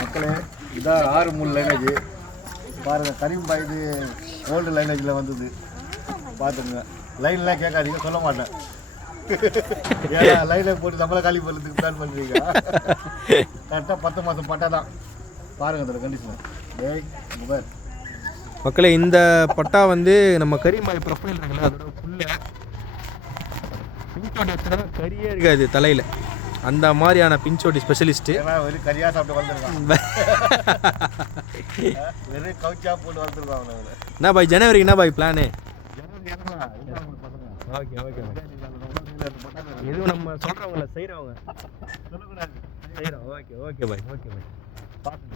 மக்களே இதான் 6 லைனேஜ் பாருங்கள். கரீம்பா இது ஓல்டு லைனேஜில் வந்தது பார்த்துங்க. லைன்லாம் கேட்காதீங்க, சொல்ல மாட்டேன். ஏன்னா லைனில் போட்டு நம்மளை காலி பண்ணுறதுக்கு பிளான் பண்ணுறீங்க. கரெக்டாக 10 மாதம் பட்டா தான் பாருங்கள் அதோட கண்டிஷன். ஏய் முகர் மக்களே, இந்த பட்டா வந்து நம்ம கரிமாய் ப்ரொஃபைல் இருக்குல்ல, அதோட ஃபுல்ல பிஞ்சோடி வச்சுனா கரியே இருக்காது தலையில். அந்த மாதிரியான பிஞ்சோடி ஸ்பெஷலிஸ்ட்டு. வெறும் கரியாக சாப்பிட்டு வளர்ந்துருக்கான். வெறும் கவுச்சா போட்டு வளர்த்துருக்காங்க. என்ன பாய் ஜனவரிக்கு என்ன பாய் பிளானு? ஓகே ஓகே எதுவும் நம்ம சொல்கிறவங்கள செய்கிறவங்க சொல்லக்கூடாது. செய்கிறோம். Okay okay bye. Okay bye. பார்த்து